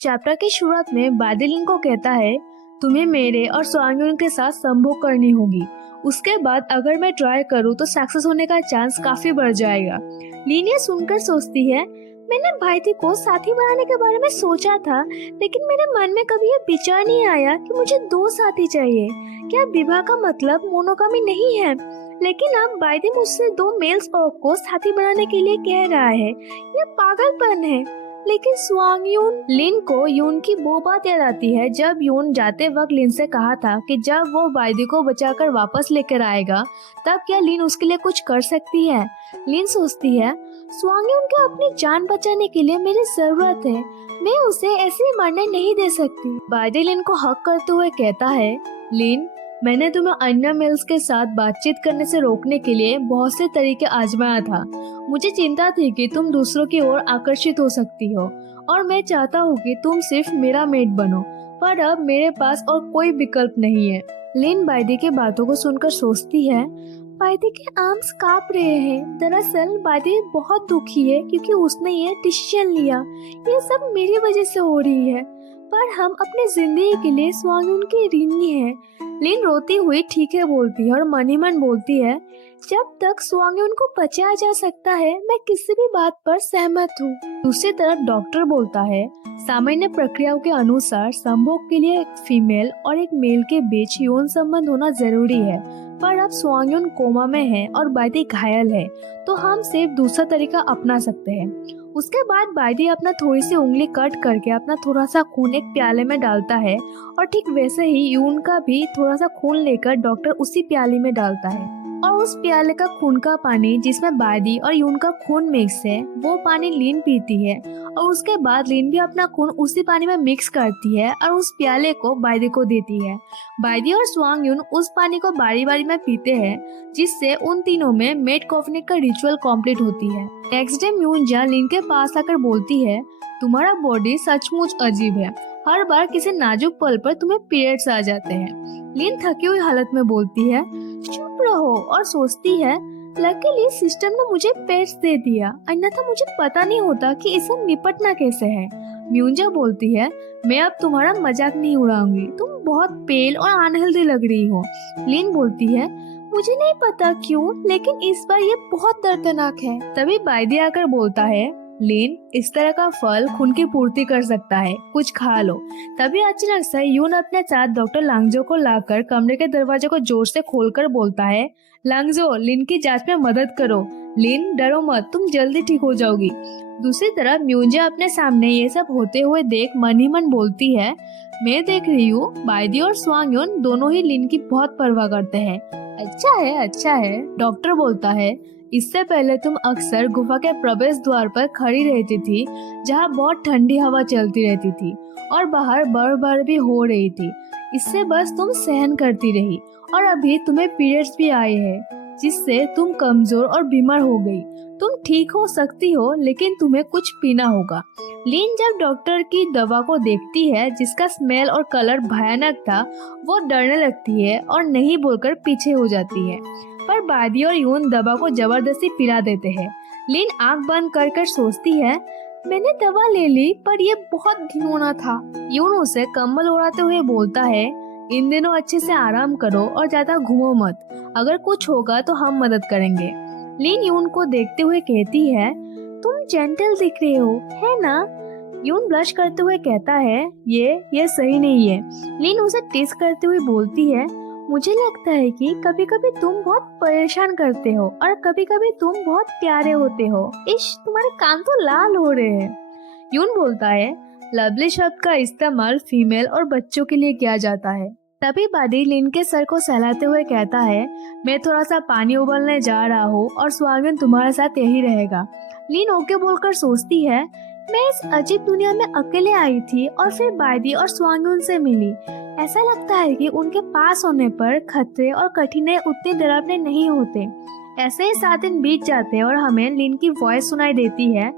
Chapter की शुरुआत में बादलिन को कहता है तुम्हें मेरे और स्वांगयुन के साथ संभोग करनी होगी। उसके बाद अगर मैं ट्राई करूँ तो सक्सेस होने का चांस काफी बढ़ जाएगा। लीन ये सुनकर सोचती है मैंने भाईती को साथी बनाने के बारे में सोचा था, लेकिन मेरे मन में कभी ये विचार नहीं आया कि मुझे दो साथी चाहिए। क्या विवाह का मतलब मोनोगामी नहीं है? लेकिन अब बाइडी मुझसे दो मेल्स को साथी बनाने के लिए कह रहा है। यह पागलपन है। लेकिन स्वांगयून लिन को यून की वो बात याद आती है जब यून जाते वक्त लिन से कहा था कि जब वो बाइडी को बचाकर वापस लेकर आएगा तब क्या लिन उसके लिए कुछ कर सकती है। लिन सोचती है स्वांगयून को अपनी जान बचाने के लिए मेरी जरूरत है, मैं उसे ऐसे ही मरने नहीं दे सकती। बाइडी लिन को हक करते हुए कहता है लिन, मैंने तुम्हें अन्य मेल्स के साथ बातचीत करने से रोकने के लिए बहुत से तरीके आजमाया था। मुझे चिंता थी कि तुम दूसरों की ओर आकर्षित हो सकती हो और मैं चाहता हूँ कि तुम सिर्फ मेरा मेट बनो, पर अब मेरे पास और कोई विकल्प नहीं है। लिन बाइडी के बातों को सुनकर सोचती है बाइडी के आर्म्स कांप रहे हैं। दरअसल बाइडी बहुत दुखी है क्योंकि उसने ये डिसीजन लिया। ये सब मेरी वजह से हो रही है, पर हम अपने जिंदगी के लिए स्वांगयून के ऋणी हैं। लिन रोती हुई ठीक है बोलती है और मन ही मन बोलती है जब तक स्वांगयून को बचाया जा सकता है मैं किसी भी बात पर सहमत हूँ। दूसरी तरफ डॉक्टर बोलता है सामान्य प्रक्रियाओं के अनुसार संभोग के लिए एक फीमेल और एक मेल के बीच यौन संबंध होना जरूरी है, पर अब स्वांगयून कोमा में है और बाइडी घायल है तो हम सिर्फ दूसरा तरीका अपना सकते हैं। उसके बाद बाइडी अपना थोड़ी सी उंगली कट करके अपना थोड़ा सा खून एक प्याले में डालता है और ठीक वैसे ही यून का भी थोड़ा सा खून लेकर डॉक्टर उसी प्याली में डालता है और उस प्याले का खून का पानी जिसमें बाइडी और यून का खून मिक्स है वो पानी लिन पीती है और उसके बाद लिन भी अपना खून उसी पानी में मिक्स करती है और उस प्याले को बाइडी को देती है। बाइडी और स्वांगयून उस पानी को बारी बारी में पीते हैं जिससे उन तीनों में मेट कॉफनेट का रिचुअल कंप्लीट होती है। नेक्स्ट डे म्यूनजा लिन के पास आकर बोलती है तुम्हारा बॉडी सचमुच अजीब है, हर बार किसी नाजुक पल पर तुम्हें पीरियड्स आ जाते हैं। लिन थकी हुई हालत में बोलती है चुप रहो और सोचती है लकीली सिस्टम ने मुझे पेट्स दे दिया, अन्यथा मुझे पता नहीं होता कि इसे निपटना कैसे है। म्यूनजा बोलती है मैं अब तुम्हारा मजाक नहीं उड़ाऊंगी, तुम बहुत पेल और अनहेल्दी लग रही हो। लिन बोलती है मुझे नहीं पता क्यों, लेकिन इस बार ये बहुत दर्दनाक है। तभी बाइडी आकर बोलता है लिन, इस तरह का फल खून की पूर्ति कर सकता है, कुछ खा लो। तभी अचानक से यून अपने साथ डॉक्टर लांगजो को लाकर कमरे के दरवाजे को जोर से खोलकर बोलता है लांगजो, लिन की जांच में मदद करो। लिन डरो मत, तुम जल्दी ठीक हो जाओगी। दूसरी तरफ म्यूनजा अपने सामने ये सब होते हुए देख मन ही मन बोलती है मैं देख रही हूँ बाइडी और स्वांगयून दोनों ही लिन की बहुत परवाह करते हैं। अच्छा है। डॉक्टर बोलता है इससे पहले तुम अक्सर गुफा के प्रवेश द्वार पर खड़ी रहती थी जहाँ बहुत ठंडी हवा चलती रहती थी और बाहर बर्फबारी भी हो रही थी। इससे बस तुम सहन करती रही और अभी तुम्हें पीरियड्स भी आए हैं जिससे तुम कमजोर और बीमार हो गई। तुम ठीक हो सकती हो लेकिन तुम्हें कुछ पीना होगा। लिन जब डॉक्टर की दवा को देखती है जिसका स्मेल और कलर भयानक था वो डरने लगती है और नहीं बोलकर पीछे हो जाती है, पर बाइडी और यून दवा को जबरदस्ती पिला देते हैं। लिन आंख बंद कर सोचती है मैंने दवा ले ली पर ये बहुत घिनौना था। यून उसे कंबल ओढ़ाते हुए बोलता है इन दिनों अच्छे से आराम करो और ज्यादा घूमो मत, अगर कुछ होगा तो हम मदद करेंगे। लिन यून को देखते हुए कहती है तुम जेंटल दिख रहे हो, है ना? यून ब्लश करते हुए कहता है ये सही नहीं है। लिन उसे टीज करते हुए बोलती है मुझे लगता है कि कभी कभी तुम बहुत परेशान करते हो और कभी कभी तुम बहुत प्यारे होते हो। इश, तुम्हारे कान तो लाल हो रहे हैं। यून बोलता है लवली शब्द का इस्तेमाल फीमेल और बच्चों के लिए किया जाता है। तभी बाइडी लिन के सर को सहलाते हुए कहता है मैं थोड़ा सा पानी उबलने जा रहा हूँ और स्वांगयून तुम्हारे साथ यही रहेगा। लिन ओके बोलकर सोचती है मैं इस अजीब दुनिया में अकेले आई थी और फिर बाइडी और स्वांगयून से मिली। ऐसा लगता है कि उनके पास होने पर खतरे और कठिनाई उतने डरावने नहीं होते। ऐसे ही 7 दिन बीत जाते हैं और हमें लिन की वॉइस सुनाई देती है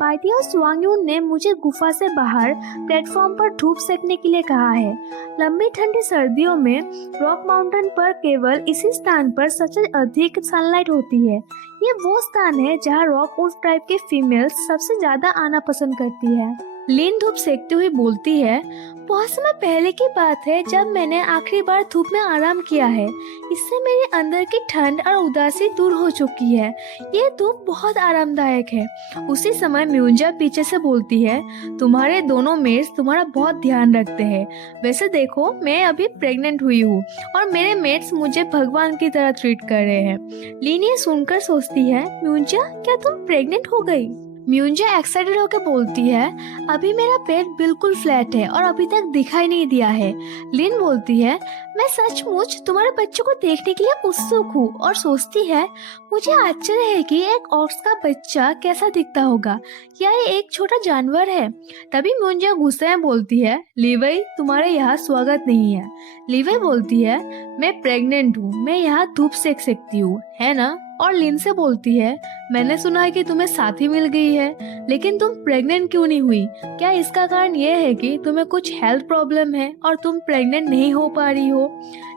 बाइडी और स्वांगयून ने मुझे गुफा से बाहर प्लेटफॉर्म पर धूप सेकने के लिए कहा है। लंबी ठंडी सर्दियों में रॉक माउंटेन पर केवल इसी स्थान पर सबसे अधिक सनलाइट होती है। ये वो स्थान है जहाँ रॉक वुल्फ टाइप के फीमेल्स सबसे ज्यादा आना पसंद करती है। लीन धूप सेकते हुए बोलती है, बहुत समय पहले की बात है जब मैंने आखिरी बार धूप में आराम किया है। इससे मेरे अंदर की ठंड और उदासी दूर हो चुकी है। ये धूप बहुत आरामदायक है। उसी समय म्यूंजा पीछे से बोलती है, तुम्हारे दोनों मेट्स तुम्हारा बहुत ध्यान रखते हैं। वैसे देखो, मैं अभी प्रेग्नेंट हुई हूँ और मेरे मेट्स मुझे भगवान की तरह ट्रीट कर रहे हैं। लीन ये सुनकर सोचती है, म्यूंजा क्या तुम प्रेग्नेंट हो गई? म्यूंजा एक्साइटेड होकर बोलती है, अभी मेरा पेट बिल्कुल फ्लैट है और अभी तक दिखाई नहीं दिया है। लिन बोलती है, मैं सचमुच तुम्हारे बच्चे को देखने के लिए उत्सुक हूँ और सोचती है, मुझे आश्चर्य है कि एक ऑक्स का बच्चा कैसा दिखता होगा। क्या ये एक छोटा जानवर है? तभी म्यूंजा गुस्से में बोलती है, लीवई तुम्हारे यहाँ स्वागत नहीं है। लीवई बोलती है, मैं प्रेग्नेंट हूँ, मैं यहाँ धूप सेक सकती हूँ, है ना? और लिन से बोलती है, मैंने सुना है कि तुम्हें साथी मिल गई है, लेकिन तुम प्रेग्नेंट क्यों नहीं हुई? क्या इसका कारण ये है कि तुम्हें कुछ हेल्थ प्रॉब्लम है और तुम प्रेग्नेंट नहीं हो पा रही हो?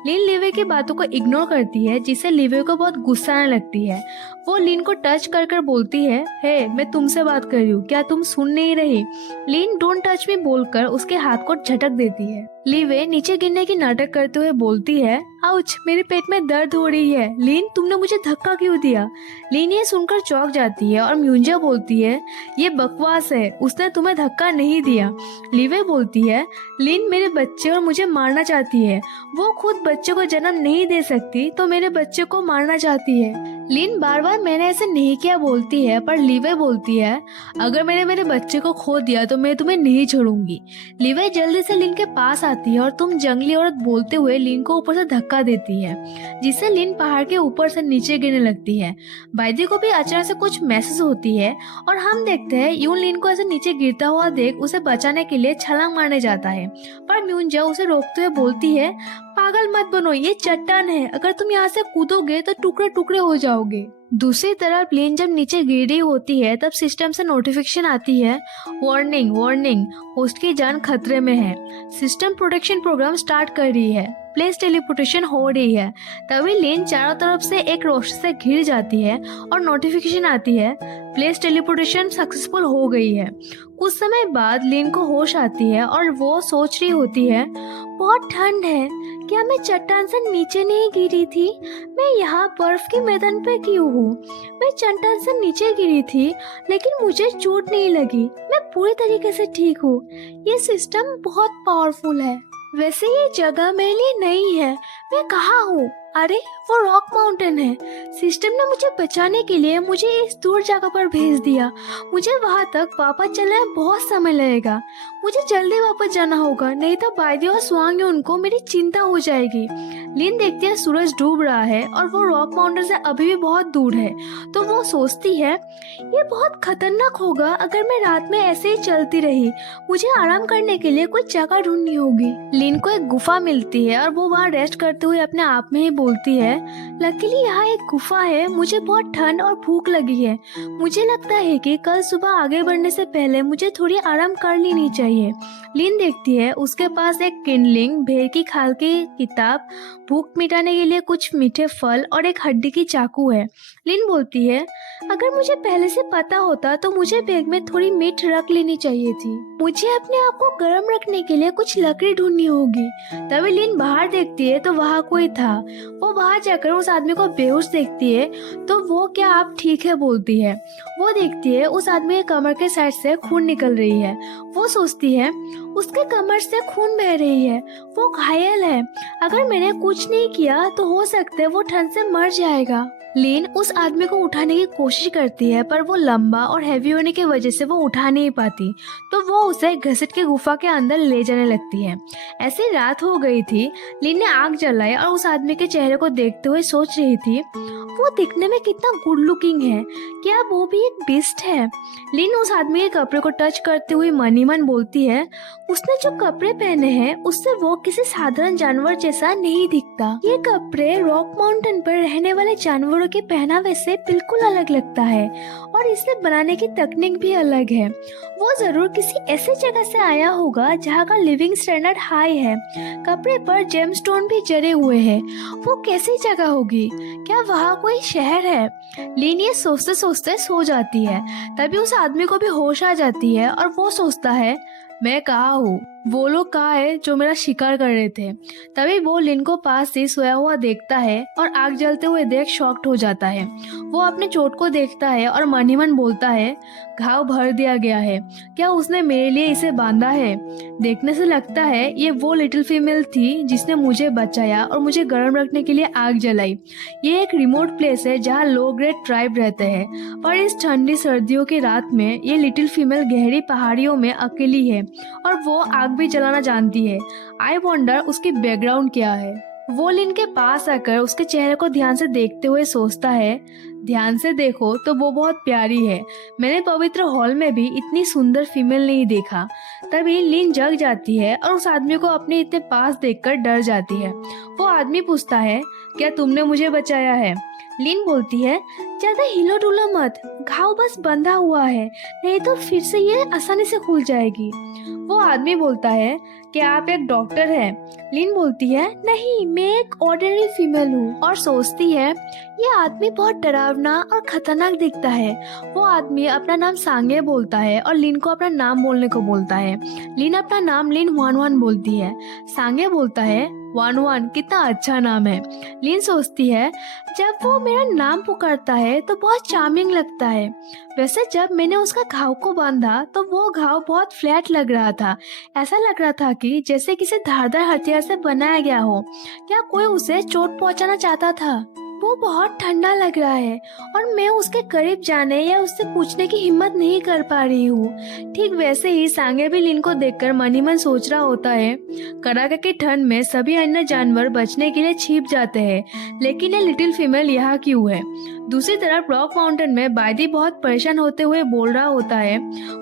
लिन लीवे की बातों को इग्नोर करती है, जिससे लीवे को बहुत गुस्सा आने लगती है। वो लिन को टच कर कर बोलती है, हे मैं तुमसे बात कर रही हूँ, क्या तुम सुन नहीं रही? लिन डोंट टच मी बोलकर उसके हाथ को झटक देती है। लीवे नीचे गिरने की नाटक करते हुए बोलती है, आउच, मेरे पेट में दर्द हो रही है। लिन तुमने मुझे धक्का क्यों दिया? लिन ये सुनकर चौंक जाती है और म्यूंजा बोलती है, ये बकवास है, उसने तुम्हें धक्का नहीं दिया। लीवे बोलती है, लिन मेरे बच्चे और मुझे मारना चाहती है। वो खुद बच्चे को जन्म नहीं दे सकती तो मेरे बच्चे को मारना चाहती है। लिन बार बार मैंने ऐसे नहीं किया बोलती है, पर लीवे बोलती है, अगर मैंने मेरे बच्चे को खो दिया तो मैं तुम्हें नहीं छोड़ूंगी। लीवे जल्दी से लिन के पास आती है और तुम जंगली औरत बोलते हुए लिन को ऊपर से धक्का देती है, जिससे लिन पहाड़ के ऊपर से नीचे गिरने लगती है। बाइदी को भी अचानक से कुछ मैसेज होती है और हम देखते हैं यून लिन को ऐसे नीचे गिरता हुआ देख उसे बचाने के लिए छलांग मारने जाता है, पर म्यूंजा उसे रोकते हुए बोलती है, पागल मत बनो, ये चट्टान है, अगर तुम यहाँ से कूदोगे तो टुकड़े टुकड़े हो जाओगे। दूसरी तरफ प्लेन जब नीचे गिर रही होती है तब सिस्टम से नोटिफिकेशन आती है, वार्निंग वार्निंग, होस्ट की जान खतरे में है। सिस्टम प्रोटेक्शन प्रोग्राम स्टार्ट कर रही है, प्लेस टेलीपोर्टेशन हो रही है। तभी लेन चारों तरफ से एक रोशनी से घिर जाती है और नोटिफिकेशन आती है, प्लेस टेलीपोर्टेशन सक्सेसफुल हो गई है। कुछ समय बाद लेन को होश आती है और वो सोच रही होती है, बहुत ठंड है, क्या मैं चट्टान से नीचे नहीं गिरी थी? मैं यहाँ बर्फ के मैदान पे क्यों हूँ? मैं चट्टान से नीचे गिरी थी लेकिन मुझे चोट नहीं लगी, मैं पूरी तरीके से ठीक हूँ। ये सिस्टम बहुत पावरफुल है। वैसे ये जगह मेरे लिए नहीं है, मैं कहाँ हूँ? अरे वो रॉक माउंटेन है। सिस्टम ने मुझे बचाने के लिए मुझे इस दूर जगह पर भेज दिया। मुझे वहाँ तक वापस चलने में बहुत समय लगेगा। मुझे जल्दी वापस जाना होगा, नहीं तो बाइदी और स्वांग उनको मेरी चिंता हो जाएगी। लिन देखती है सूरज डूब रहा है और वो रॉक माउंटेन से अभी भी बहुत दूर है, तो वो सोचती है ये बहुत खतरनाक होगा अगर मैं रात में ऐसे ही चलती रही। मुझे आराम करने के लिए कोई जगह ढूंढनी होगी। लिन को एक गुफा मिलती है और वो वहाँ रेस्ट करते हुए अपने आप में ही बोलती है, लकीली यहाँ एक गुफा है, मुझे बहुत ठंड और भूख लगी है। मुझे लगता है कि कल सुबह आगे बढ़ने से पहले मुझे थोड़ी आराम कर लेनी चाहिए। लिन देखती है उसके पास एक किंडलिंग, भेड़ की खाल की किताब, भूख मिटाने के लिए कुछ मीठे फल और एक हड्डी की चाकू है। लिन बोलती है, अगर मुझे पहले से पता होता तो मुझे बैग में थोड़ी मीट रख लेनी चाहिए थी। मुझे अपने आप को गर्म रखने के लिए कुछ लकड़ी ढूंढनी होगी। तभी लिन बाहर देखती है तो वहाँ कोई था। वो बाहर जाकर उस आदमी को बेहोश देखती है तो वो क्या आप ठीक है बोलती है। वो देखती है उस आदमी के कमर के साइड से खून निकल रही है। वो सोचती है उसके कमर से खून बह रही है, वो घायल है। अगर मैंने कुछ नहीं किया तो हो सकता है वो ठंड से मर जाएगा। लिन उस आदमी को उठाने की कोशिश करती है पर वो लंबा और हैवी होने की वजह से वो उठा नहीं पाती, तो वो उसे घसीट के गुफा के अंदर ले जाने लगती है। ऐसी रात हो गई थी। लिन ने आग जलाई और उस आदमी के चेहरे को देखते हुए सोच रही थी, वो दिखने में कितना गुड लुकिंग है, क्या वो भी एक बीस्ट है? लिन उस आदमी के कपड़े को टच करते हुए मन ही मन बोलती है, उसने जो कपड़े पहने हैं उससे वो किसी साधारण जानवर जैसा नहीं दिखता। ये कपड़े रॉक माउंटेन पर रहने वाले जानवरों के पहनावे से बिल्कुल अलग लगता है और इसे बनाने की तकनीक भी अलग है। वो जरूर किसी ऐसी जगह से आया होगा जहाँ का लिविंग स्टैंडर्ड हाई है। कपड़े पर जेमस्टोन भी जड़े हुए हैं। वो वो कैसी जगह होगी? क्या वहाँ कोई शहर है? लिन ये सोचते सोचते सो जाती है। तभी उस आदमी को भी होश आ जाती है और वो सोचता है, मैं कहाँ हूँ? वो लोग कहाँ है जो मेरा शिकार कर रहे थे? तभी वो लिन को पास से सोया हुआ देखता है और आग जलते हुए देख शॉक्ड हो जाता है। वो अपने चोट को देखता है और मन ही मन बोलता है, घाव भर दिया गया है। क्या उसने मेरे लिए इसे बांधा है? देखने से लगता है ये वो लिटिल फीमेल थी जिसने मुझे बचाया और मुझे गर्म रखने के लिए आग जलाई। ये एक रिमोट प्लेस है जहाँ लो ग्रेड ट्राइब रहते हैं, पर इस ठंडी सर्दियों की रात में ये लिटिल फीमेल गहरी पहाड़ियों में अकेली है और वो आग भी जलाना जानती है। आई वंडर उसकी बैकग्राउंड क्या है? वो लिन के पास आकर उसके चेहरे को ध्यान से देखते हुए सोचता है, ध्यान से देखो तो वो बहुत प्यारी है। मैंने पवित्र हॉल में भी इतनी सुंदर फीमेल नहीं देखा। तभी लिन जग जाती है और उस आदमी को अपने इतने पास देखकर डर जाती है। वो आदमी पूछता है, क्या तुमने मुझे बचाया है? लिन बोलती है, ज्यादा हिलो डुलो मत, घाव बस बंधा हुआ है, नहीं तो फिर से ये आसानी से खुल जाएगी। वो आदमी बोलता है, क्या आप एक डॉक्टर हैं? लिन बोलती है, नहीं, मैं एक ऑर्डिनरी फीमेल हूँ। और सोचती है, ये आदमी बहुत डरावना और खतरनाक दिखता है। वो आदमी अपना नाम सांगे बोलता है और लिन को अपना नाम बोलने को बोलता है। लिन अपना नाम लिन वान वान बोलती है। सांगे बोलता है, वान वान कितना अच्छा नाम है। लिन सोचती है, जब वो मेरा नाम पुकारता है तो बहुत चार्मिंग लगता है। वैसे जब मैंने उसका घाव को बांधा तो वो घाव बहुत फ्लैट लग रहा था। ऐसा लग रहा था कि जैसे किसी धारदार हथियार से बनाया गया हो। क्या कोई उसे चोट पहुंचाना चाहता था? वो बहुत ठंडा लग रहा है और मैं उसके करीब जाने या उससे पूछने की हिम्मत नहीं कर पा रही हूँ। ठीक वैसे ही सांगे भी लिन को देखकर मन ही मन सोच रहा होता है, कड़ाके की ठंड में सभी अन्य जानवर बचने के लिए छिप जाते हैं, लेकिन ये लिटिल फीमेल यहाँ क्यों है? दूसरी तरफ रॉक माउंटेन में बायदी बहुत परेशान होते हुए बोल रहा होता है,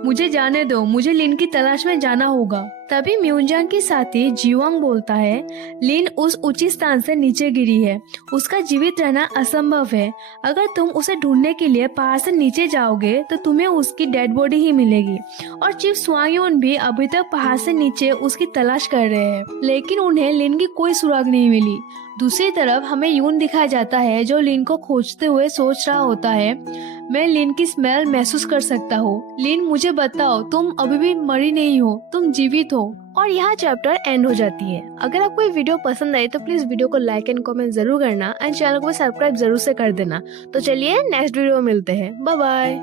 मुझे जाने दो, मुझे लिन की तलाश में जाना होगा। तभी म्यूंजांग के साथी जीवांग बोलता है, लिन उस ऊंची स्थान से नीचे गिरी है, उसका जीवित रहना असंभव है। अगर तुम उसे ढूंढने के लिए पहाड़ से नीचे जाओगे तो तुम्हें उसकी डेड बॉडी ही मिलेगी। और चीफ स्वांगयून भी अभी तक पहाड़ से नीचे उसकी तलाश कर रहे हैं, लेकिन उन्हें लिन की कोई सुराग नहीं मिली। दूसरी तरफ हमें यून दिखाया जाता है जो लिन को खोजते हुए सोच रहा होता है, मैं लिन की स्मेल महसूस कर सकता हूँ। लिन, मुझे बताओ, तुम अभी भी मरी नहीं हो, तुम जीवित हो। और यहाँ चैप्टर एंड हो जाती है। अगर आपको ये वीडियो पसंद आई तो प्लीज वीडियो को लाइक एंड कमेंट जरूर करना एंड चैनल को सब्सक्राइब जरूर से कर देना। तो चलिए नेक्स्ट वीडियो में मिलते हैं। Bye bye.